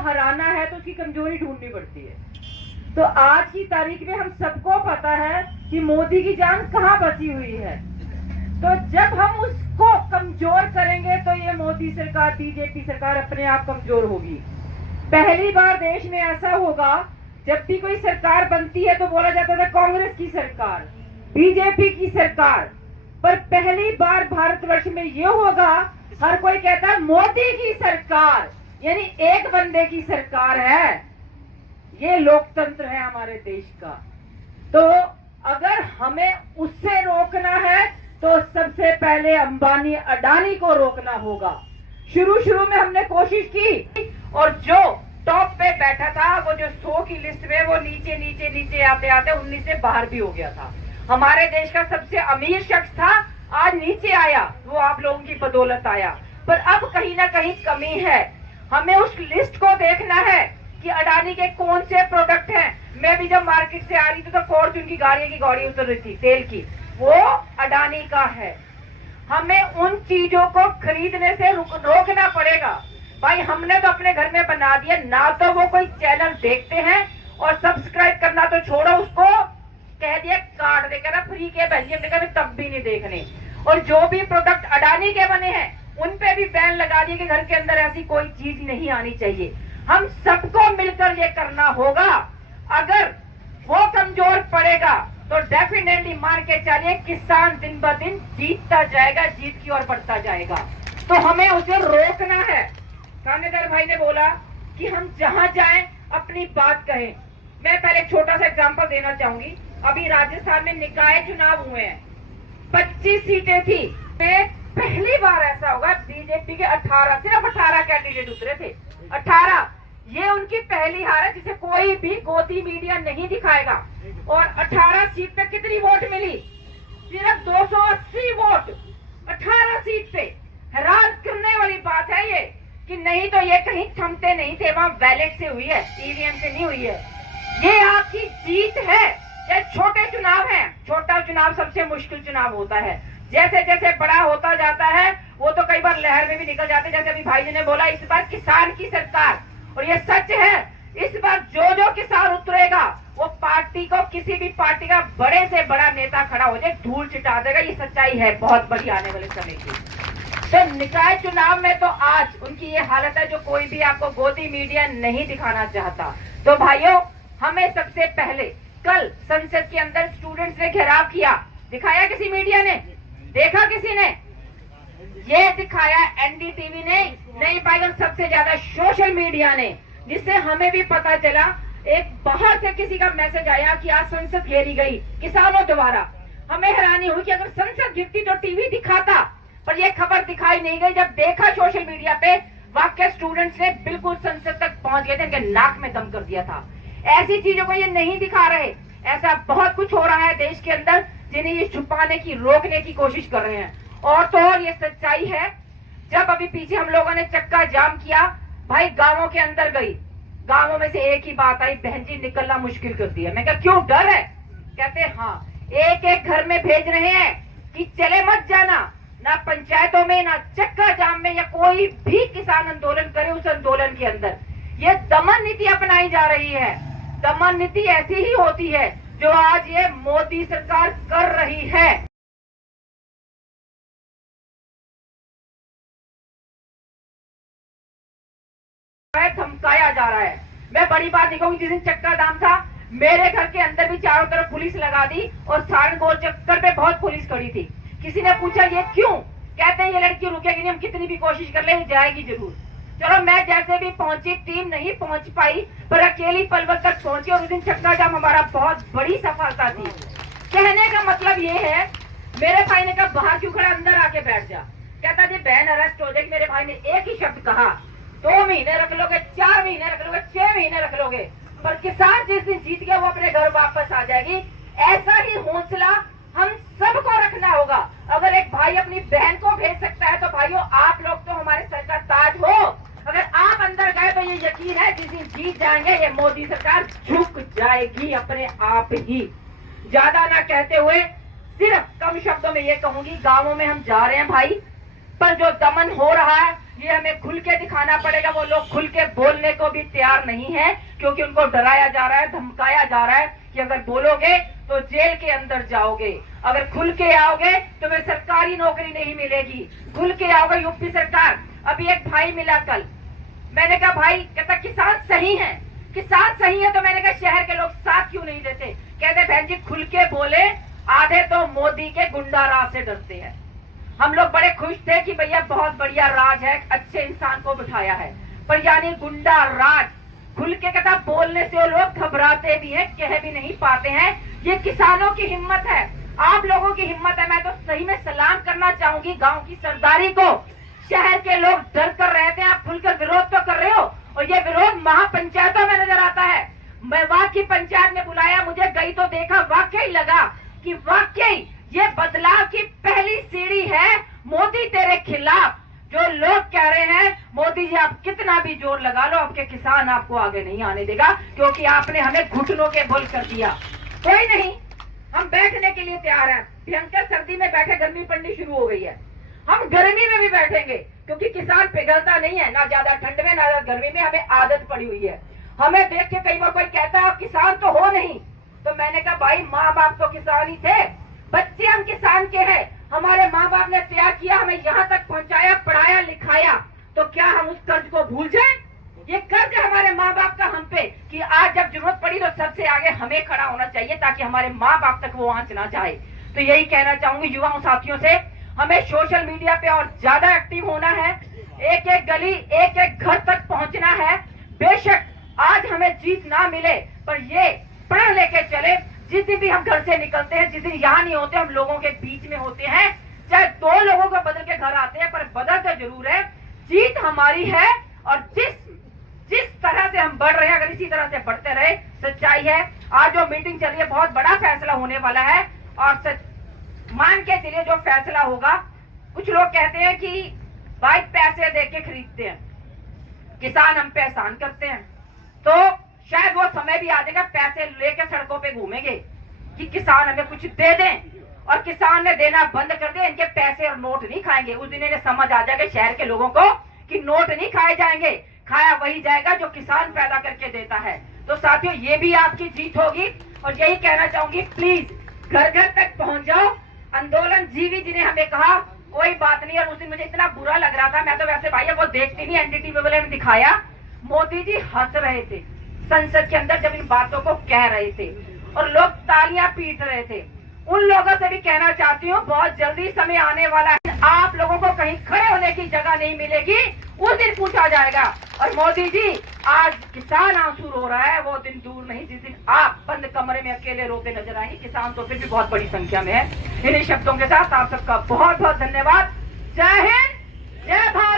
हराना है तो उसकी कमजोरी ढूंढनी पड़ती है। तो आज की तारीख में हम सबको पता है कि मोदी की जान कहाँ बसी हुई है। तो जब हम उसको कमजोर करेंगे तो ये मोदी सरकार, बीजेपी सरकार अपने आप कमजोर होगी। पहली बार देश में ऐसा होगा, जब भी कोई सरकार बनती है तो बोला जाता था कांग्रेस की सरकार, बीजेपी की सरकार, पर पहली बार भारतवर्ष में ये होगा, हर कोई कहता है मोदी की सरकार, यानी एक बंदे की सरकार है। ये लोकतंत्र है हमारे देश का। तो अगर हमें उससे रोकना है तो सबसे पहले अंबानी अडानी को रोकना होगा। शुरू में हमने कोशिश की और जो टॉप पे बैठा था, वो जो 100 की लिस्ट में, वो नीचे आते आते 19 से बाहर भी हो गया था। हमारे देश का सबसे अमीर शख्स था, आज नीचे आया, वो आप लोगों की बदौलत आया। पर अब कहीं ना कहीं कमी है। हमें उस लिस्ट को देखना है कि अडानी के कौन से प्रोडक्ट हैं। मैं भी जब मार्केट से आ रही थी तो फॉर्च्यून की गाड़ी उतर रही थी तेल की, वो अडानी का है। हमें उन चीजों को खरीदने से रोकना पड़ेगा। भाई हमने तो अपने घर में बना दिया, ना तो वो कोई चैनल देखते हैं, और सब्सक्राइब करना तो छोड़ो, उसको कह दिया काट देकर ना फ्री के भेजिए, हमने कहा तब भी नहीं देखने। और जो भी प्रोडक्ट अडानी के बने हैं उन पे भी बैन लगा दिए कि घर के अंदर ऐसी कोई चीज नहीं आनी चाहिए। हम सबको मिलकर ये करना होगा। अगर वो कमजोर पड़ेगा तो डेफिनेटली मान के चलिए किसान दिन ब दिन जीतता जाएगा, जीत की ओर बढ़ता जाएगा। तो हमें उसे रोकना है। थानेदार भाई ने बोला कि हम जहां जाएं अपनी बात कहें। मैं पहले एक छोटा सा एग्जांपल देना चाहूंगी। अभी राजस्थान में निकाय चुनाव हुए हैं, 25 सीटें थी। पहली बार ऐसा होगा, बीजेपी के 18, सिर्फ 18 कैंडिडेट उतरे थे, 18। ये उनकी पहली हार है जिसे कोई भी गोदी मीडिया नहीं दिखाएगा। और 18 सीट पे कितनी वोट मिली? सिर्फ 280 वोट 18 सीट पे। हैरान करने वाली बात है ये, कि नहीं तो ये कहीं थमते नहीं थे, वहां बैलेट से हुई है, ईवीएम से नहीं हुई है। ये आपकी जीत है। ये छोटे चुनाव है, छोटा चुनाव सबसे मुश्किल चुनाव होता है। जैसे जैसे बड़ा होता जाता है वो तो कई बार लहर में भी निकल जाते हैं। जैसे अभी भाई जी ने बोला, इस बार किसान की सरकार, और ये सच है। इस बार जो किसान उतरेगा वो पार्टी को, किसी भी पार्टी का बड़े से बड़ा नेता खड़ा हो जाए, धूल चिटा देगा। ये सच्चाई है बहुत बड़ी आने वाले समय की। तो निकाय चुनाव में तो आज उनकी ये हालत है जो कोई भी आपको गोदी मीडिया नहीं दिखाना चाहता। तो भाइयों, हमें सबसे पहले, कल संसद के अंदर स्टूडेंट्स ने घेराव किया, दिखाया किसी मीडिया ने? देखा किसी ने? ये दिखाया एनडीटीवी ने नहीं पाई, और सबसे ज्यादा सोशल मीडिया ने, जिससे हमें भी पता चला। एक बाहर से किसी का मैसेज आया कि आज संसद घेरी गई किसानों द्वारा। हमें हैरानी हुई कि अगर संसद घिरती तो टीवी दिखाता, पर यह खबर दिखाई नहीं गई। जब देखा सोशल मीडिया पे, वाकई स्टूडेंट्स ने बिल्कुल संसद तक पहुंच गए थे, इनके नाक में दम कर दिया था। ऐसी चीजों को ये नहीं दिखा रहे। ऐसा बहुत कुछ हो रहा है देश के अंदर जिन्हें ये छुपाने की, रोकने की कोशिश कर रहे हैं। और तो और ये सच्चाई है, जब अभी पीछे हम लोगों ने चक्का जाम किया, भाई गांवों के अंदर गई, गांवों में से एक ही बात आई, बहन जी निकलना मुश्किल कर दिया। मैं कहा क्यों, डर है? कहते हाँ, एक एक घर में भेज रहे हैं कि चले मत जाना, ना पंचायतों में, ना चक्का जाम में, या कोई भी किसान आंदोलन करे उस आंदोलन के अंदर। ये दमन नीति अपनाई जा रही है। दमन नीति ऐसी ही होती है जो आज ये मोदी सरकार कर रही है। धमकाया जा रहा है। मैं बड़ी बात नहीं कहूंगी, जिस दिन चक्का जाम था मेरे घर के अंदर भी चारों तरफ पुलिस लगा दी, और सारण गोल चक्कर पे बहुत पुलिस खड़ी थी। किसी ने पूछा ये क्यों? कहते हैं ये लड़की रुकेगी नहीं, हम कितनी भी कोशिश कर ले जाएगी जरूर। चलो मैं जैसे भी पहुंची, टीम नहीं पहुंच पाई, पर अकेली पलवल तक पहुंची, और उस दिन चक्का जाम हमारा बहुत बड़ी सफलता थी। कहने का मतलब ये है, मेरे भाई ने कहा बाहर क्यों खड़ा, अंदर आके बैठ जा। कहता जी बहन अरेस्ट हो जाएगी। मेरे भाई ने एक ही शब्द कहा, 2 महीने रख लोगे, 4 महीने रख लोगे, 6 महीने रख लोगे, पर किसान जिस दिन जीत गया वो अपने घर वापस आ जाएगी। ऐसा ही हौसला हम सबको रखना होगा। अगर एक भाई अपनी बहन को भेज सकता है तो भाइयों आप लोग तो हमारे सर का ताज हो। अगर आप अंदर गए तो ये यकीन है जिस दिन जीत जाएंगे ये मोदी सरकार झुक जाएगी अपने आप ही। ज्यादा ना कहते हुए सिर्फ कम शब्दों में ये कहूंगी, गांवों में हम जा रहे हैं भाई, पर जो दमन हो रहा है ये हमें खुल के दिखाना पड़ेगा। वो लोग खुल के बोलने को भी तैयार नहीं है, क्योंकि उनको डराया जा रहा है, धमकाया जा रहा है कि अगर बोलोगे तो जेल के अंदर जाओगे, अगर खुल के आओगे तो तुम्हें सरकारी नौकरी नहीं मिलेगी, खुल के आओगे यूपी सरकार। अभी एक भाई मिला कल, मैंने कहा भाई, कहता किसान सही है, किसान सही है, तो मैंने कहा शहर के लोग साथ क्यों नहीं देते? कहते बहन जी खुल के बोले, आधे तो मोदी के गुंडा राज से डरते हैं। हम लोग बड़े खुश थे कि भैया बहुत बढ़िया राज है, अच्छे इंसान को बिठाया है, पर यानी गुंडा राज खुल के कहता बोलने से वो लोग घबराते भी हैं, कह भी नहीं पाते हैं। ये किसानों की हिम्मत है, आप लोगों की हिम्मत है। मैं तो सही में सलाम करना चाहूंगी गांव की सरदारी को। शहर के लोग डर कर रहते हैं, आप खुलकर विरोध तो कर रहे हो, और ये विरोध महापंचायतों में नजर आता है। मैं वाकई पंचायत में बुलाया, मुझे गई तो देखा, वाकई लगा कि वाकई ये बदलाव की पहली सीढ़ी है मोदी तेरे खिलाफ। जो लोग कह रहे हैं मोदी जी आप कितना भी जोर लगा लो, आपके किसान आपको आगे नहीं आने देगा, क्योंकि आपने हमें घुटनों के बल कर दिया। कोई नहीं, हम बैठने के लिए तैयार हैं। भयंकर सर्दी में बैठे, गर्मी पड़नी शुरू हो गई है, हम गर्मी में भी बैठेंगे, क्योंकि किसान पिघलता नहीं है, ना ज्यादा ठंड में ना ज्यादा गर्मी में, हमें आदत पड़ी हुई है। हमें देख के कई बार कोई कहता है आप किसान तो हो नहीं, तो मैंने कहा भाई माँ बाप तो किसान ही थे, बच्चे हम किसान के हैं, हमारे माँ बाप ने त्याग किया, हमें यहाँ तक पहुँचाया, पढ़ाया लिखाया, तो क्या हम उस कर्ज को भूल जाएं? ये कर्ज है हमारे माँ बाप का हम पे, कि आज जब जरूरत पड़ी तो सबसे आगे हमें खड़ा होना चाहिए, ताकि हमारे माँ बाप तक वो आंच ना जाए। तो यही कहना चाहूंगी युवाओं साथियों से, हमें सोशल मीडिया पे और ज्यादा एक्टिव होना है, एक एक गली एक एक घर तक पहुंचना है। बेशक आज हमें जीत ना मिले, पर ये प्रण लेके चले, जिस दिन भी हम घर से निकलते हैं, जिस दिन यहाँ नहीं होते, हम लोगों के बीच में होते हैं, चाहे 2 लोगों को बदल के घर आते हैं, पर बदलते जरूर है। जीत हमारी है, और जिस तरह से हम बढ़ रहे हैं, अगर इसी तरह से बढ़ते रहे, सच्चाई है। आज जो मीटिंग चल रही है, बहुत बड़ा फैसला होने वाला है, और मान के चलिए जो फैसला होगा, कुछ लोग कहते हैं कि भाई पैसे दे के खरीदते हैं, किसान हम पे एहसान करते हैं, तो शायद वो समय भी आ जाएगा, पैसे लेके सड़कों पे घूमेंगे कि किसान हमें कुछ दे दें, और किसान ने देना बंद कर दे, इनके पैसे और नोट नहीं खाएंगे। उस दिन इन्हें समझ आ जाएगा शहर के लोगों को कि नोट नहीं खाए जाएंगे, खाया वही जाएगा जो किसान पैदा करके देता है। तो साथियों ये भी आपकी जीत होगी, और यही कहना चाहूंगी प्लीज घर घर तक पहुंच जाओ। आंदोलन जीवी जी ने हमें कहा कोई बात नहीं, और उस दिन मुझे इतना बुरा लग रहा था, मैं तो वैसे भाई वो देखती नहीं, एनडीटीवी वाले ने दिखाया, मोदी जी हंस रहे थे संसद के अंदर जब इन बातों को कह रहे थे, और लोग तालियां पीट रहे थे। उन लोगों से भी कहना चाहती हूँ बहुत जल्दी समय आने वाला है, आप लोगों को कहीं खड़े होने की जगह नहीं मिलेगी, उस दिन पूछा जाएगा। और मोदी जी आज किसान आंसू रो रहा है, वो दिन दूर नहीं जिस दिन आप बंद कमरे में अकेले रोते नजर आएंगे। किसान तो फिर भी बहुत बड़ी संख्या में है। इन्हीं शब्दों के साथ आप सबका बहुत बहुत धन्यवाद। जय हिंद, जय भारत।